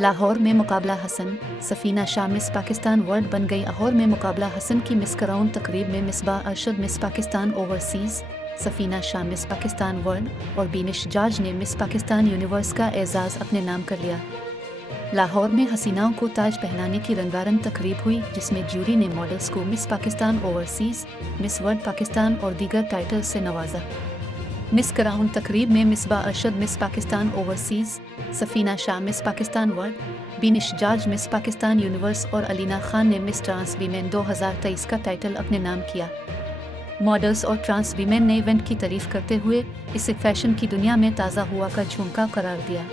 लाहौर में मुकाबला Hasan, Safina Shah miss Pakistan world बन गई। लाहौर में मुकाबला हसन की मिस कराउन तकरीब में Misbah Arshad miss Pakistan overseas, Safina Shah miss Pakistan world और बीनिश जाज ने मिस पाकिस्तान यूनिवर्स का एजाज़ अपने नाम कर लिया। लाहौर में हसीनाओं को ताज पहनाने की रंगारंग तकरीब हुई, जिसमें ज्यूरी ने मॉडल्स को miss Pakistan overseas, miss world Pakistan और दीगर टाइटल्स से नवाजा। मिस कराउन तकरीब में Misbah Arshad miss Pakistan overseas, Safina Shah miss Pakistan world, Beenish जाज मिस पाकिस्तान यूनिवर्स और अलीना खान ने मिस ट्रांस वीमेन 2023 का टाइटल अपने नाम किया। मॉडल्स और ट्रांस वीमेन ने इवेंट की तारीफ करते हुए इसे फैशन की दुनिया में ताज़ा हुआ का झोंका करार दिया।